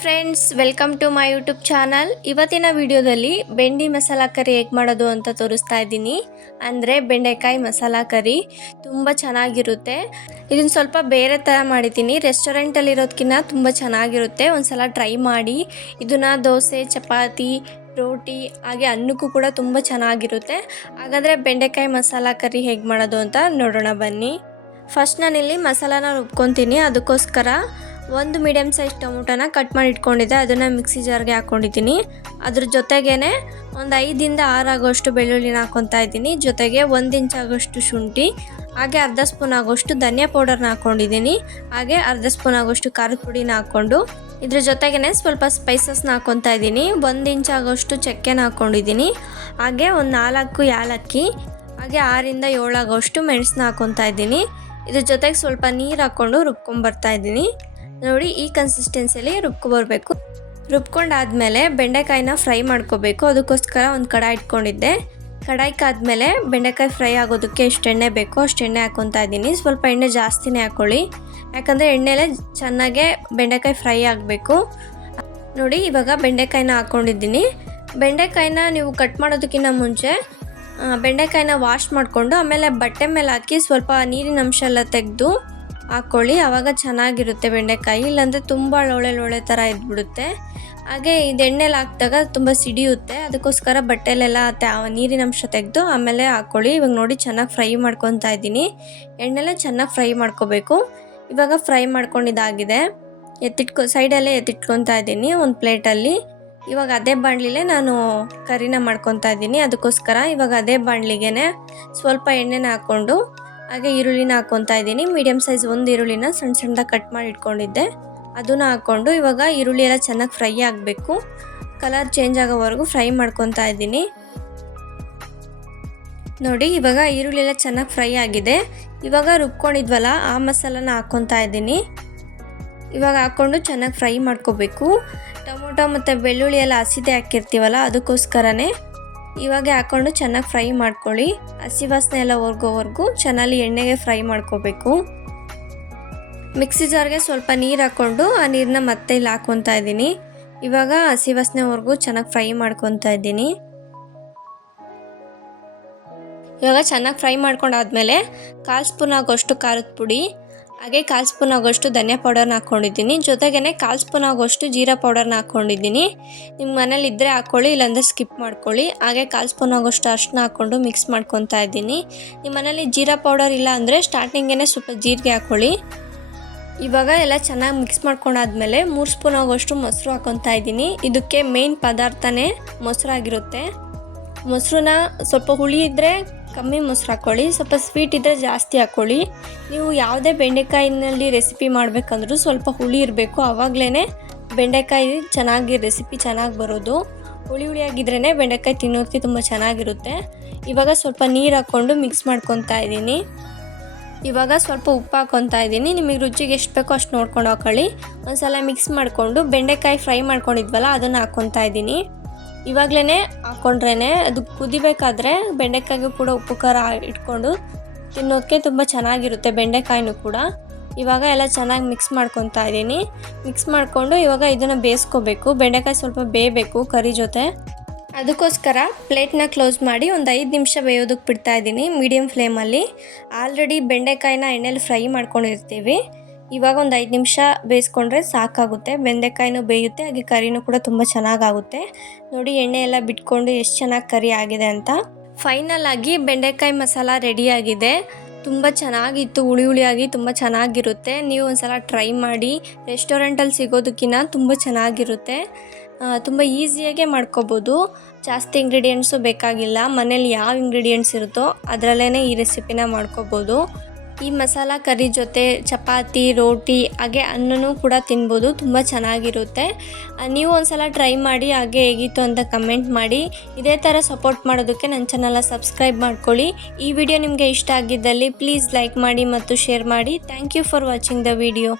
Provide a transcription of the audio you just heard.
Friends, welcome to my YouTube channel. ಇವತ್ತಿನ ವಿಡಿಯೋದಲ್ಲಿ ಬೆಂಡಿ ಮಸಾಲ ಕರಿ ಹೇಗೆ ಮಾಡೋದು ಅಂತ ತೋರಿಸ್ತಾ ಇದ್ದೀನಿ. ಅಂದರೆ ಬೆಂಡೆಕಾಯಿ ಮಸಾಲ ಕರಿ ತುಂಬ ಚೆನ್ನಾಗಿರುತ್ತೆ. ಇದನ್ನು ಸ್ವಲ್ಪ ಬೇರೆ ಥರ ಮಾಡಿದ್ದೀನಿ. ರೆಸ್ಟೋರೆಂಟಲ್ಲಿರೋದಕ್ಕಿಂತ ತುಂಬ ಚೆನ್ನಾಗಿರುತ್ತೆ. ಒಂದು ಸಲ ಟ್ರೈ ಮಾಡಿ. ಇದನ್ನು ದೋಸೆ, ಚಪಾತಿ, ರೋಟಿ, ಹಾಗೆ ಅನ್ನಕ್ಕೂ ಕೂಡ ತುಂಬ ಚೆನ್ನಾಗಿರುತ್ತೆ. ಹಾಗಾದರೆ ಬೆಂಡೆಕಾಯಿ ಮಸಾಲ ಕರಿ ಹೇಗೆ ಮಾಡೋದು ಅಂತ ನೋಡೋಣ ಬನ್ನಿ. ಫಸ್ಟ್ ನಾನಿಲ್ಲಿ ಮಸಾಲಾನ ರುಬ್ಕೊತೀನಿ. ಅದಕ್ಕೋಸ್ಕರ ಒಂದು ಮೀಡಿಯಮ್ ಸೈಜ್ ಟೊಮೊಟೊನ ಕಟ್ ಮಾಡಿ ಇಟ್ಕೊಂಡಿದ್ದೆ. ಅದನ್ನು ಮಿಕ್ಸಿ ಜಾರ್ಗೆ ಹಾಕ್ಕೊಂಡಿದ್ದೀನಿ ಅದ್ರ ಜೊತೆಗೇ ಒಂದು ಐದಿಂದ ಆರಾಗೋಷ್ಟು ಆಗೋಷ್ಟು ಬೆಳ್ಳುಳ್ಳಿನ ಹಾಕ್ಕೊತಾ ಇದ್ದೀನಿ. ಜೊತೆಗೆ ಒಂದು ಇಂಚ್ ಆಗೋಷ್ಟು ಶುಂಠಿ, ಹಾಗೆ ಅರ್ಧ ಸ್ಪೂನ್ ಆಗೋಷ್ಟು ಧನಿಯಾ ಪೌಡರ್ನ ಹಾಕ್ಕೊಂಡಿದ್ದೀನಿ ಹಾಗೆ ಅರ್ಧ ಸ್ಪೂನ್ ಆಗೋಷ್ಟು ಖಾರದ ಪುಡಿನ ಹಾಕ್ಕೊಂಡು ಇದ್ರ ಜೊತೆಗೇ ಸ್ವಲ್ಪ ಸ್ಪೈಸಸ್ನ ಹಾಕ್ಕೊತಾ ಇದ್ದೀನಿ. ಒಂದು ಇಂಚ್ ಆಗೋಷ್ಟು ಚಕ್ಕೆನ ಹಾಕ್ಕೊಂಡಿದ್ದೀನಿ ಹಾಗೆ ಒಂದು ನಾಲ್ಕು ಯಾಲಕ್ಕಿ, ಹಾಗೆ ಆರಿಂದ ಏಳಾಗೋಷ್ಟು ಮೆಣಸನ್ನ ಹಾಕ್ಕೊತಾ ಇದ್ದೀನಿ. ಇದ್ರ ಜೊತೆಗೆ ಸ್ವಲ್ಪ ನೀರು ಹಾಕ್ಕೊಂಡು ರುಬ್ಕೊಂಬರ್ತಾ ಇದ್ದೀನಿ. ನೋಡಿ ಈ ಕನ್ಸಿಸ್ಟೆನ್ಸಿಯಲ್ಲಿ ರುಬ್ಕೊಬರ್ಬೇಕು. ರುಬ್ಕೊಂಡಾದ್ಮೇಲೆ ಬೆಂಡೆಕಾಯಿನ ಫ್ರೈ ಮಾಡ್ಕೋಬೇಕು. ಅದಕ್ಕೋಸ್ಕರ ಒಂದು ಕಡಾಯಿ ಇಟ್ಕೊಂಡಿದ್ದೆ. ಕಡಾಯಿ ಕಾದ್ಮೇಲೆ ಬೆಂಡೆಕಾಯಿ ಫ್ರೈ ಆಗೋದಕ್ಕೆ ಎಷ್ಟು ಎಣ್ಣೆ ಬೇಕೋ ಅಷ್ಟು ಎಣ್ಣೆ ಹಾಕ್ಕೊತಾ ಇದ್ದೀನಿ. ಸ್ವಲ್ಪ ಎಣ್ಣೆ ಜಾಸ್ತಿನೇ ಹಾಕ್ಕೊಳ್ಳಿ ಯಾಕಂದರೆ ಎಣ್ಣೆಲೇ ಚೆನ್ನಾಗೆ ಬೆಂಡೆಕಾಯಿ ಫ್ರೈ ಆಗಬೇಕು. ನೋಡಿ ಇವಾಗ ಬೆಂಡೆಕಾಯಿನ ಹಾಕ್ಕೊಂಡಿದ್ದೀನಿ ಬೆಂಡೆಕಾಯಿನ ನೀವು ಕಟ್ ಮಾಡೋದಕ್ಕಿಂತ ಮುಂಚೆ ಬೆಂಡೆಕಾಯಿನ ವಾಶ್ ಮಾಡಿಕೊಂಡು ಆಮೇಲೆ ಬಟ್ಟೆ ಮೇಲೆ ಹಾಕಿ ಸ್ವಲ್ಪ ನೀರಿನ ಅಂಶ ಎಲ್ಲ ತೆಗೆದು ಹಾಕ್ಕೊಳ್ಳಿ ಆವಾಗ ಚೆನ್ನಾಗಿರುತ್ತೆ ಬೆಂಡೆಕಾಯಿ, ಇಲ್ಲಾಂದರೆ ತುಂಬ ಲೋಳೆ ಲೋಳೆ ಥರ ಇದ್ಬಿಡುತ್ತೆ. ಹಾಗೆ ಇದು ಎಣ್ಣೆಲಿ ಹಾಕಿದಾಗ ತುಂಬ ಸಿಡಿಯುತ್ತೆ. ಅದಕ್ಕೋಸ್ಕರ ಬಟ್ಟೆಲೆಲ್ಲ ನೀರಿನ ಅಂಶ ತೆಗೆದು ಆಮೇಲೆ ಹಾಕ್ಕೊಳ್ಳಿ ಇವಾಗ ನೋಡಿ ಚೆನ್ನಾಗಿ ಫ್ರೈ ಮಾಡ್ಕೊತಾ ಇದ್ದೀನಿ. ಎಣ್ಣೆಲ್ಲ ಚೆನ್ನಾಗಿ ಫ್ರೈ ಮಾಡ್ಕೋಬೇಕು. ಇವಾಗ ಫ್ರೈ ಮಾಡ್ಕೊಂಡಿದ್ದಾಗಿದೆ ಎತ್ತಿಟ್ಕೊ, ಸೈಡಲ್ಲೇ ಎತ್ತಿಟ್ಕೊತಾ ಇದ್ದೀನಿ ಒಂದು ಪ್ಲೇಟಲ್ಲಿ. ಇವಾಗ ಅದೇ ಬಾಣಲಿಲೇ ನಾನು ಕರಿನ ಮಾಡ್ಕೊತಾ ಇದ್ದೀನಿ. ಅದಕ್ಕೋಸ್ಕರ ಇವಾಗ ಅದೇ ಬಾಣಲಿಗೆ ಸ್ವಲ್ಪ ಎಣ್ಣೆನ ಹಾಕ್ಕೊಂಡು ಹಾಗೆ ಈರುಳ್ಳಿನ ಹಾಕ್ಕೊತಾ ಇದ್ದೀನಿ. ಮೀಡಿಯಮ್ ಸೈಜ್ ಒಂದು ಈರುಳ್ಳಿನ ಸಣ್ಣ ಸಣ್ಣದಾಗಿ ಕಟ್ ಮಾಡಿ ಇಟ್ಕೊಂಡಿದ್ದೆ. ಅದನ್ನು ಹಾಕ್ಕೊಂಡು ಇವಾಗ ಈರುಳ್ಳಿ ಎಲ್ಲ ಚೆನ್ನಾಗಿ ಫ್ರೈ ಆಗಬೇಕು. ಕಲರ್ ಚೇಂಜ್ ಆಗೋವರೆಗೂ ಫ್ರೈ ಮಾಡ್ಕೊತಾ ಇದ್ದೀನಿ. ನೋಡಿ, ಇವಾಗ ಈರುಳ್ಳಿ ಎಲ್ಲ ಚೆನ್ನಾಗಿ ಫ್ರೈ ಆಗಿದೆ. ಇವಾಗ ರುಬ್ಕೊಂಡಿದ್ವಲ್ಲ, ಆ ಮಸಾಲನ ಹಾಕ್ಕೊತಾ ಇದ್ದೀನಿ. ಇವಾಗ ಹಾಕ್ಕೊಂಡು ಚೆನ್ನಾಗಿ ಫ್ರೈ ಮಾಡ್ಕೋಬೇಕು. ಟೊಮೊಟೊ ಮತ್ತು ಬೆಳ್ಳುಳ್ಳಿ ಎಲ್ಲ ಹಸಿದೆ ಹಾಕಿರ್ತೀವಲ್ಲ, ಅದಕ್ಕೋಸ್ಕರನೇ ಇವಾಗ ಹಾಕ್ಕೊಂಡು ಚೆನ್ನಾಗಿ ಫ್ರೈ ಮಾಡ್ಕೊಳ್ಳಿ. ಹಸಿ ವಾಸನೆ ಎಲ್ಲ ಹೊರ್ಗೋವರೆಗೂ ಚೆನ್ನಾಗಿ ಎಣ್ಣೆಗೆ ಫ್ರೈ ಮಾಡ್ಕೋಬೇಕು. ಮಿಕ್ಸಿ ಜಾರ್ಗೆ ಸ್ವಲ್ಪ ನೀರು ಹಾಕ್ಕೊಂಡು ಆ ನೀರನ್ನ ಮತ್ತೆ ಇಲ್ಲಿ ಹಾಕ್ಕೊತಾ ಇದ್ದೀನಿ. ಇವಾಗ ಹಸಿ ವಾಸನೆವರೆಗೂ ಚೆನ್ನಾಗಿ ಫ್ರೈ ಮಾಡ್ಕೊತಾ ಇದ್ದೀನಿ. ಇವಾಗ ಚೆನ್ನಾಗಿ ಫ್ರೈ ಮಾಡ್ಕೊಂಡಾದ್ಮೇಲೆ ಕಾಲು ಸ್ಪೂನ್ ಆಗೋಷ್ಟು ಖಾರದ ಪುಡಿ ಹಾಗೆ ಕಾಲು ಸ್ಪೂನ್ ಆಗೋಷ್ಟು ಧನಿಯಾ ಪೌಡರ್ನ ಹಾಕ್ಕೊಂಡಿದ್ದೀನಿ. ಜೊತೆಗೇ ಕಾಲು ಸ್ಪೂನ್ ಆಗೋಷ್ಟು ಜೀರಾ ಪೌಡರ್ನ ಹಾಕ್ಕೊಂಡಿದ್ದೀನಿ. ನಿಮ್ಮ ಮನೇಲಿ ಇದ್ದರೆ ಹಾಕ್ಕೊಳ್ಳಿ ಇಲ್ಲಾಂದರೆ ಸ್ಕಿಪ್ ಮಾಡ್ಕೊಳ್ಳಿ. ಹಾಗೆ ಕಾಲು ಸ್ಪೂನ್ ಆಗೋಷ್ಟು ಅರ್ಶನ ಹಾಕ್ಕೊಂಡು ಮಿಕ್ಸ್ ಮಾಡ್ಕೊತಾ ಇದ್ದೀನಿ. ನಿಮ್ಮ ಮನೇಲಿ ಜೀರಾ ಪೌಡರ್ ಇಲ್ಲ ಅಂದರೆ ಸ್ಟಾರ್ಟಿಂಗೇ ಸ್ವಲ್ಪ ಜೀರಿಗೆ ಹಾಕ್ಕೊಳ್ಳಿ ಇವಾಗ ಎಲ್ಲ ಚೆನ್ನಾಗಿ ಮಿಕ್ಸ್ ಮಾಡ್ಕೊಂಡಾದ್ಮೇಲೆ ಮೂರು ಸ್ಪೂನ್ ಆಗೋಷ್ಟು ಮೊಸರು ಹಾಕ್ಕೊತಾ ಇದ್ದೀನಿ. ಇದಕ್ಕೆ ಮೇನ್ ಪದಾರ್ಥನೇ ಮೊಸರಾಗಿರುತ್ತೆ. ಮೊಸರನ್ನ ಸ್ವಲ್ಪ ಹುಳಿ ಇದ್ದರೆ ಕಮ್ಮಿ ಮೊಸರು ಹಾಕ್ಕೊಳ್ಳಿ ಸ್ವಲ್ಪ ಸ್ವೀಟ್ ಇದ್ದರೆ ಜಾಸ್ತಿ ಹಾಕ್ಕೊಳ್ಳಿ ನೀವು ಯಾವುದೇ ಬೆಂಡೆಕಾಯಿನಲ್ಲಿ ರೆಸಿಪಿ ಮಾಡಬೇಕಂದ್ರೂ ಸ್ವಲ್ಪ ಹುಳಿ ಇರಬೇಕು. ಆವಾಗಲೇ ಬೆಂಡೆಕಾಯಿ ಚೆನ್ನಾಗಿ ರೆಸಿಪಿ ಚೆನ್ನಾಗಿ ಬರೋದು. ಹುಳಿ ಹುಳಿಯಾಗಿದ್ರೇ ಬೆಂಡೆಕಾಯಿ ತಿನ್ನೋದಕ್ಕೆ ತುಂಬ ಚೆನ್ನಾಗಿರುತ್ತೆ. ಇವಾಗ ಸ್ವಲ್ಪ ನೀರು ಹಾಕ್ಕೊಂಡು ಮಿಕ್ಸ್ ಮಾಡ್ಕೊತಾ ಇದ್ದೀನಿ. ಇವಾಗ ಸ್ವಲ್ಪ ಉಪ್ಪು ಹಾಕ್ಕೊತಾ ಇದ್ದೀನಿ. ನಿಮಗೆ ರುಚಿಗೆ ಎಷ್ಟು ಬೇಕೋ ಅಷ್ಟು ನೋಡ್ಕೊಂಡು ಹಾಕೊಳ್ಳಿ. ಒಂದು ಸಲ ಮಿಕ್ಸ್ ಮಾಡಿಕೊಂಡು ಬೆಂಡೆಕಾಯಿ ಫ್ರೈ ಮಾಡ್ಕೊಂಡಿದ್ವಲ್ಲ, ಅದನ್ನು ಹಾಕ್ಕೊತಾ ಇದ್ದೀನಿ. ಇವಾಗಲೇ ಹಾಕ್ಕೊಂಡ್ರೇ ಅದು ಕುದಿಬೇಕಾದ್ರೆ ಬೆಂಡೆಕಾಯಿಗೂ ಕೂಡ ಉಪ್ಪು ಖಾರ ಇಟ್ಕೊಂಡು ತಿನ್ನೋದಕ್ಕೆ ತುಂಬ ಚೆನ್ನಾಗಿರುತ್ತೆ ಬೆಂಡೆಕಾಯಿನೂ ಕೂಡ. ಇವಾಗ ಎಲ್ಲ ಚೆನ್ನಾಗಿ ಮಿಕ್ಸ್ ಮಾಡ್ಕೊತಾ ಇದ್ದೀನಿ. ಮಿಕ್ಸ್ ಮಾಡಿಕೊಂಡು ಇವಾಗ ಇದನ್ನು ಬೇಯಿಸ್ಕೋಬೇಕು. ಬೆಂಡೆಕಾಯಿ ಸ್ವಲ್ಪ ಬೇಯಬೇಕು ಕರಿ ಜೊತೆ. ಅದಕ್ಕೋಸ್ಕರ ಪ್ಲೇಟ್ನ ಕ್ಲೋಸ್ ಮಾಡಿ ಒಂದು ಐದು ನಿಮಿಷ ಬೇಯೋದಕ್ಕೆ ಬಿಡ್ತಾ ಇದ್ದೀನಿ. ಮೀಡಿಯಮ್ ಫ್ಲೇಮಲ್ಲಿ ಆಲ್ರೆಡಿ ಬೆಂಡೆಕಾಯಿನ ಎಣ್ಣೆಲಿ ಫ್ರೈ ಮಾಡ್ಕೊಂಡಿರ್ತೀವಿ. ಇವಾಗ ಒಂದು ಐದು ನಿಮಿಷ ಬೇಯಿಸ್ಕೊಂಡ್ರೆ ಸಾಕಾಗುತ್ತೆ. ಬೆಂಡೆಕಾಯಿನೂ ಬೇಯುತ್ತೆ, ಹಾಗೆ ಕರಿನೂ ಕೂಡ ತುಂಬ ಚೆನ್ನಾಗಾಗುತ್ತೆ. ನೋಡಿ, ಎಣ್ಣೆ ಎಲ್ಲ ಬಿಟ್ಕೊಂಡು ಎಷ್ಟು ಚೆನ್ನಾಗಿ ಕರಿ ಆಗಿದೆ ಅಂತ. ಫೈನಲ್ ಆಗಿ ಬೆಂಡೆಕಾಯಿ ಮಸಾಲ ರೆಡಿಯಾಗಿದೆ ತುಂಬ ಚೆನ್ನಾಗಿತ್ತು, ಹುಳಿ ಹುಳಿಯಾಗಿ ತುಂಬ ಚೆನ್ನಾಗಿರುತ್ತೆ. ನೀವು ಒಂದ್ಸಲ ಟ್ರೈ ಮಾಡಿ ರೆಸ್ಟೋರೆಂಟಲ್ಲಿ ಸಿಗೋದಕ್ಕಿಂತ ತುಂಬ ಚೆನ್ನಾಗಿರುತ್ತೆ. ತುಂಬ ಈಸಿಯಾಗೆ ಮಾಡ್ಕೋಬೋದು. ಜಾಸ್ತಿ ಇಂಗ್ರೀಡಿಯೆಂಟ್ಸು ಬೇಕಾಗಿಲ್ಲ. ಮನೇಲಿ ಯಾವ ಇಂಗ್ರೀಡಿಯೆಂಟ್ಸ್ ಇರುತ್ತೋ ಅದರಲ್ಲೇ ಈ ರೆಸಿಪಿನ ಮಾಡ್ಕೋಬೋದು. ಈ ಮಸಾಲ ಕರಿ ಜೊತೆ ಚಪಾತಿ, ರೋಟಿ, ಹಾಗೆ ಅನ್ನನೂ ಕೂಡ ತಿನ್ಬೋದು. ತುಂಬ ಚೆನ್ನಾಗಿರುತ್ತೆ. ನೀವು ಒಂದ್ಸಲ ಟ್ರೈ ಮಾಡಿ, ಹಾಗೆ ಹೇಗಿತ್ತು ಅಂತ ಕಮೆಂಟ್ ಮಾಡಿ. ಇದೇ ಥರ ಸಪೋರ್ಟ್ ಮಾಡೋದಕ್ಕೆ ನನ್ನ ಚಾನಲ್ನ ಸಬ್ಸ್ಕ್ರೈಬ್ ಮಾಡ್ಕೊಳ್ಳಿ. ಈ ವಿಡಿಯೋ ನಿಮಗೆ ಇಷ್ಟ ಆಗಿದ್ದಲ್ಲಿ ಪ್ಲೀಸ್ ಲೈಕ್ ಮಾಡಿ ಮತ್ತು ಶೇರ್ ಮಾಡಿ. Thank you for watching the video.